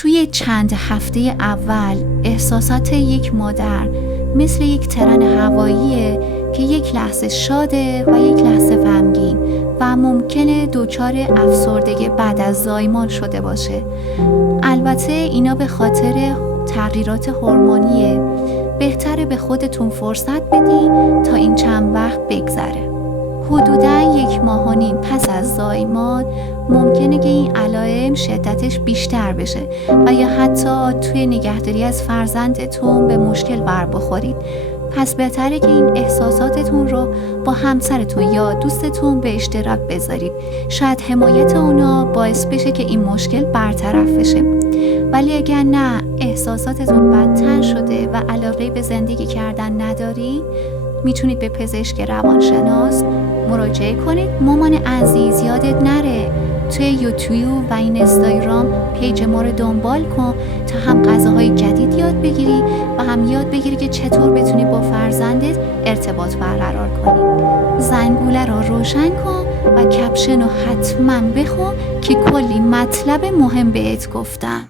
توی چند هفته اول احساسات یک مادر مثل یک ترن هواییه که یک لحظه شاده و یک لحظه غمگین و ممکنه دچار افسردگی بعد از زایمان شده باشه. البته اینا به خاطر تغییرات هورمونیه. بهتره به خودتون فرصت بدین تا این چند وقت بگذره. حدوداً 1.5 ماه پس از زایمان ممکنه که این علائم شدتش بیشتر بشه و یا حتی توی نگهداری از فرزندتون به مشکل بر بخورید. پس بهتره که این احساساتتون رو با همسرتون یا دوستتون به اشتراک بذارید. شاید حمایت اونا باعث بشه که این مشکل برطرف بشه. ولی اگر نه، احساساتتون بدتر شده و علاقه به زندگی کردن نداری، میتونید به پزشک روانشناس مراجعه کنید. مامان عزیز، یادت نره توی یوتیوب و اینستاگرام پیج ما رو دنبال کن تا هم غذاهای جدید یاد بگیری و هم یاد بگیری که چطور بتونی با فرزندت ارتباط برقرار کنی. زنگوله رو روشن کن و کپشن رو حتما بخون که کلی مطلب مهم بهت گفتم.